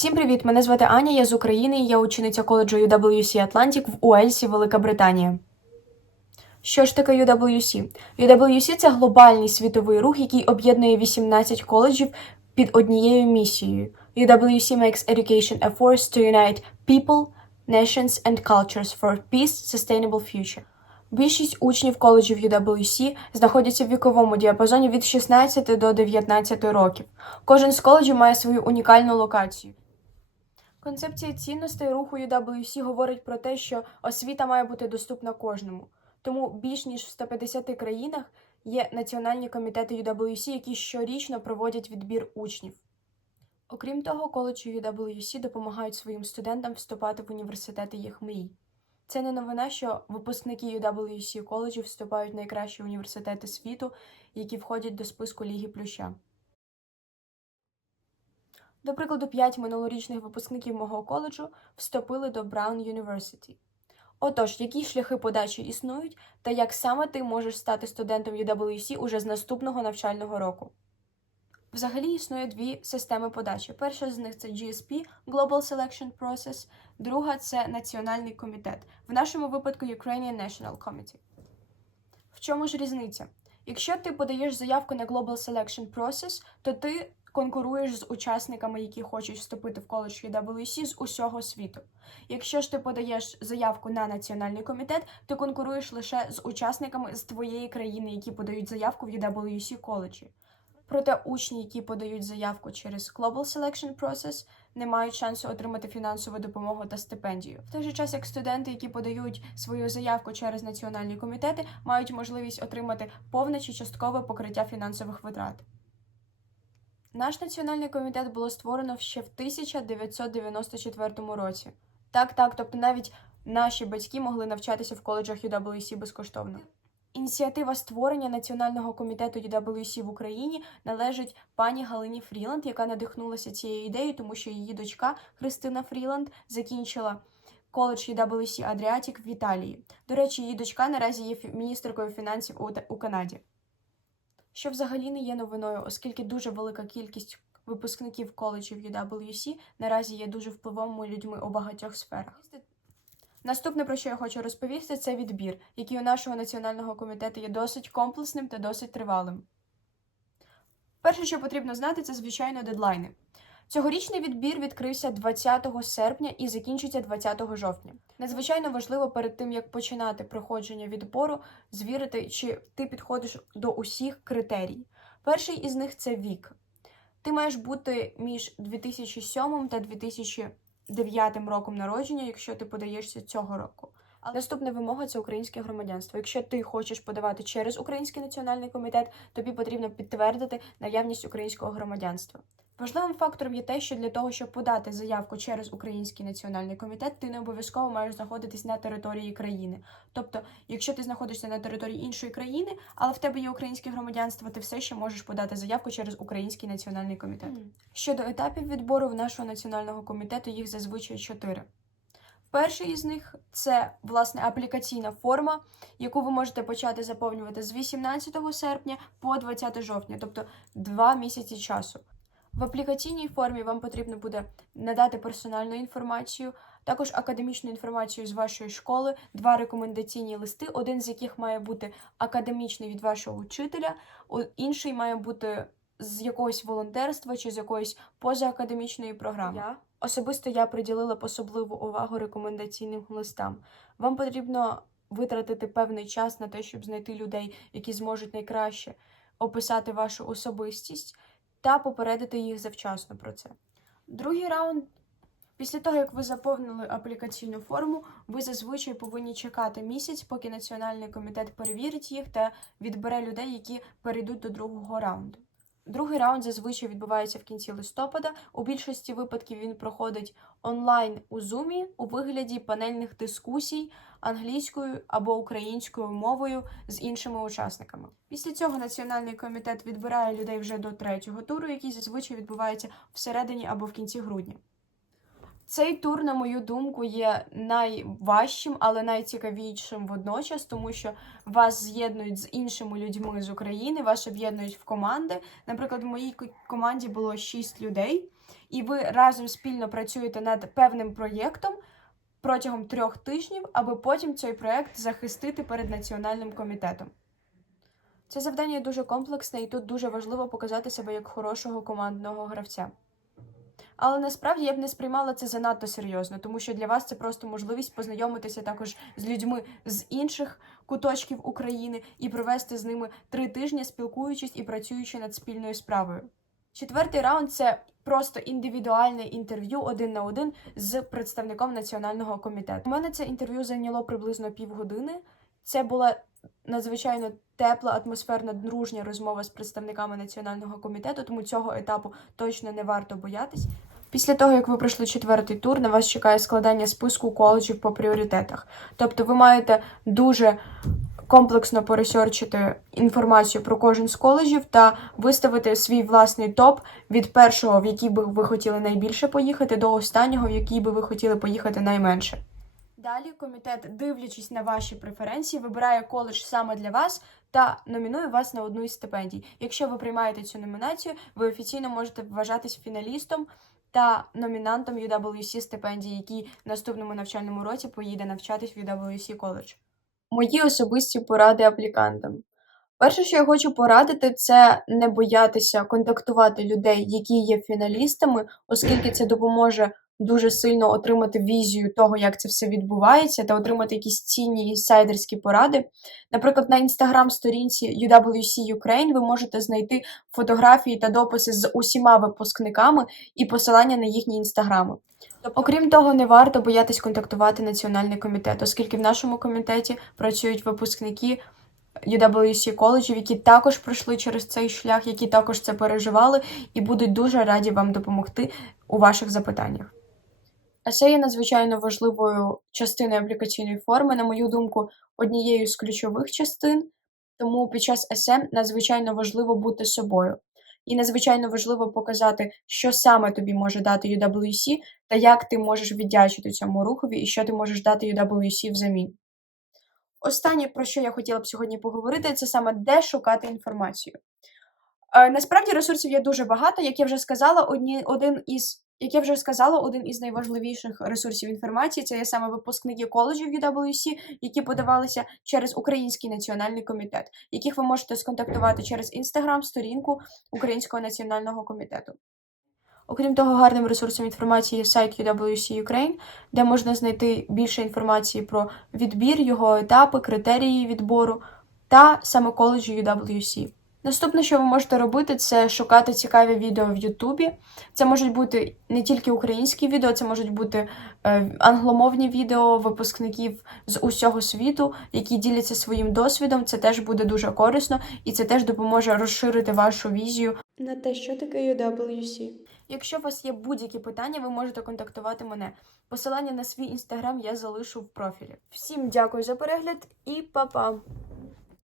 Всім привіт! Мене звати Аня, я з України і я учениця коледжу UWC Atlantic в Уельсі, Велика Британія. Що ж таке UWC? UWC – це глобальний світовий рух, який об'єднує 18 коледжів під однією місією. UWC makes education a force to unite people, nations and cultures for peace, sustainable future. Більшість учнів коледжів UWC знаходяться в віковому діапазоні від 16 до 19 років. Кожен з коледжів має свою унікальну локацію. Концепція цінностей руху UWC говорить про те, що освіта має бути доступна кожному. Тому більш ніж в 150 країнах є національні комітети UWC, які щорічно проводять відбір учнів. Окрім того, коледжі UWC допомагають своїм студентам вступати в університети їх мрій. Це не новина, що випускники UWC коледжів вступають в найкращі університети світу, які входять до списку Ліги Плюща. До прикладу, 5 минулорічних випускників мого коледжу вступили до Brown University. Отож, які шляхи подачі існують, та як саме ти можеш стати студентом UWC уже з наступного навчального року? Взагалі існує дві системи подачі. Перша з них це GSP Global Selection Process, друга це Національний комітет. В нашому випадку Ukrainian National Committee. В чому ж різниця? Якщо ти подаєш заявку на Global Selection Process, то ти конкуруєш з учасниками, які хочуть вступити в коледж UWC з усього світу. Якщо ж ти подаєш заявку на національний комітет, ти конкуруєш лише з учасниками з твоєї країни, які подають заявку в UWC коледжі. Проте учні, які подають заявку через Global Selection Process, не мають шансу отримати фінансову допомогу та стипендію. В той же час, як студенти, які подають свою заявку через національні комітети, мають можливість отримати повне чи часткове покриття фінансових витрат. Наш національний комітет було створено ще в 1994 році. Так, так, тобто навіть наші батьки могли навчатися в коледжах UWC безкоштовно. Ініціатива створення Національного комітету UWC в Україні належить пані Галині Фріланд, яка надихнулася цією ідеєю, тому що її дочка Христина Фріланд закінчила коледж UWC Adriatic в Італії. До речі, її дочка наразі є міністеркою фінансів у Канаді. Що взагалі не є новиною, оскільки дуже велика кількість випускників коледжів UWC наразі є дуже впливовими людьми у багатьох сферах. Наступне, про що я хочу розповісти, це відбір, який у нашого національного комітету є досить комплексним та досить тривалим. Перше, що потрібно знати, це звичайно дедлайни. Цьогорічний відбір відкрився 20 серпня і закінчиться 20 жовтня. Надзвичайно важливо перед тим, як починати проходження відбору, звірити, чи ти підходиш до усіх критерій. Перший із них це вік. Ти маєш бути між 2007 та 2009 роком народження, якщо ти подаєшся цього року. Але наступна вимога це українське громадянство. Якщо ти хочеш подавати через Український національний комітет, тобі потрібно підтвердити наявність українського громадянства. Важливим фактором є те, що для того, щоб подати заявку через Український національний комітет, ти не обов'язково маєш знаходитись на території країни. Тобто, якщо ти знаходишся на території іншої країни, але в тебе є українське громадянство, ти все ще можеш подати заявку через Український національний комітет. Щодо етапів відбору в нашого національного комітету, їх зазвичай чотири. Перший із них це власне аплікаційна форма, яку ви можете почати заповнювати з 18 серпня по 20 жовтня, тобто два місяці часу. В аплікаційній формі вам потрібно буде надати персональну інформацію, також академічну інформацію з вашої школи, два рекомендаційні листи, один з яких має бути академічний від вашого учителя, інший має бути з якогось волонтерства чи з якоїсь позаакадемічної програми. Особисто я приділила особливу увагу рекомендаційним листам. Вам потрібно витратити певний час на те, щоб знайти людей, які зможуть найкраще описати вашу особистість та попередити їх завчасно про це. Другий раунд. Після того, як ви заповнили аплікаційну форму, ви зазвичай повинні чекати місяць, поки Національний комітет перевірить їх та відбере людей, які перейдуть до другого раунду. Другий раунд зазвичай відбувається в кінці листопада. У більшості випадків він проходить онлайн у Zoom у вигляді панельних дискусій англійською або українською мовою з іншими учасниками. Після цього національний комітет відбирає людей вже до третього туру, який зазвичай відбувається всередині або в кінці грудня. Цей тур, на мою думку, є найважчим, але найцікавішим водночас, тому що вас з'єднують з іншими людьми з України, вас об'єднують в команди. Наприклад, в моїй команді було 6 людей, і ви разом спільно працюєте над певним проєктом протягом трьох тижнів, аби потім цей проєкт захистити перед національним комітетом. Це завдання дуже комплексне, і тут дуже важливо показати себе як хорошого командного гравця. Але насправді я б не сприймала це занадто серйозно, тому що для вас це просто можливість познайомитися також з людьми з інших куточків України і провести з ними три тижні, спілкуючись і працюючи над спільною справою. Четвертий раунд це просто індивідуальне інтерв'ю один на один з представником національного комітету. У мене це інтерв'ю зайняло приблизно півгодини. Це була надзвичайно тепла, атмосферна, дружня розмова з представниками національного комітету, тому цього етапу точно не варто боятись. Після того, як ви пройшли четвертий тур, на вас чекає складання списку коледжів по пріоритетах. Тобто ви маєте дуже комплексно поресерчити інформацію про кожен з коледжів та виставити свій власний топ від першого, в який би ви хотіли найбільше поїхати, до останнього, в який би ви хотіли поїхати найменше. Далі комітет, дивлячись на ваші преференції, вибирає коледж саме для вас та номінує вас на одну із стипендій. Якщо ви приймаєте цю номінацію, ви офіційно можете вважатись фіналістом та номінантом UWC стипендії, який в наступному навчальному році поїде навчатись в UWC коледж. Мої особисті поради аплікантам. Перше, що я хочу порадити, це не боятися контактувати людей, які є фіналістами, оскільки це допоможе дуже сильно отримати візію того, як це все відбувається, та отримати якісь цінні інсайдерські поради. Наприклад, на інстаграм-сторінці UWC Ukraine ви можете знайти фотографії та дописи з усіма випускниками і посилання на їхні інстаграми. Окрім того, не варто боятись контактувати національний комітет, оскільки в нашому комітеті працюють випускники UWC коледжів, які також пройшли через цей шлях, які також це переживали, і будуть дуже раді вам допомогти у ваших запитаннях. Есе є надзвичайно важливою частиною аплікаційної форми, на мою думку, однією з ключових частин. Тому під час есе надзвичайно важливо бути собою. І надзвичайно важливо показати, що саме тобі може дати UWC, та як ти можеш віддячити цьому рухові, і що ти можеш дати UWC взамін. Останнє, про що я хотіла б сьогодні поговорити, це саме де шукати інформацію. Е, насправді ресурсів є дуже багато, як я вже сказала, одні, один із як я вже сказала, один із найважливіших ресурсів інформації це є саме випускники коледжів UWC, які подавалися через Український національний комітет, яких ви можете сконтактувати через інстаграм-сторінку Українського національного комітету. Окрім того, гарним ресурсом інформації є сайт UWC Ukraine, де можна знайти більше інформації про відбір, його етапи, критерії відбору та саме коледжі UWC. Наступне, що ви можете робити, це шукати цікаві відео в Ютубі. Це можуть бути не тільки українські відео, це можуть бути е, англомовні відео випускників з усього світу, які діляться своїм досвідом. Це теж буде дуже корисно і це теж допоможе розширити вашу візію на те, що таке UWC. Якщо у вас є будь-які питання, ви можете контактувати мене. Посилання на свій інстаграм я залишу в профілі. Всім дякую за перегляд і па-па!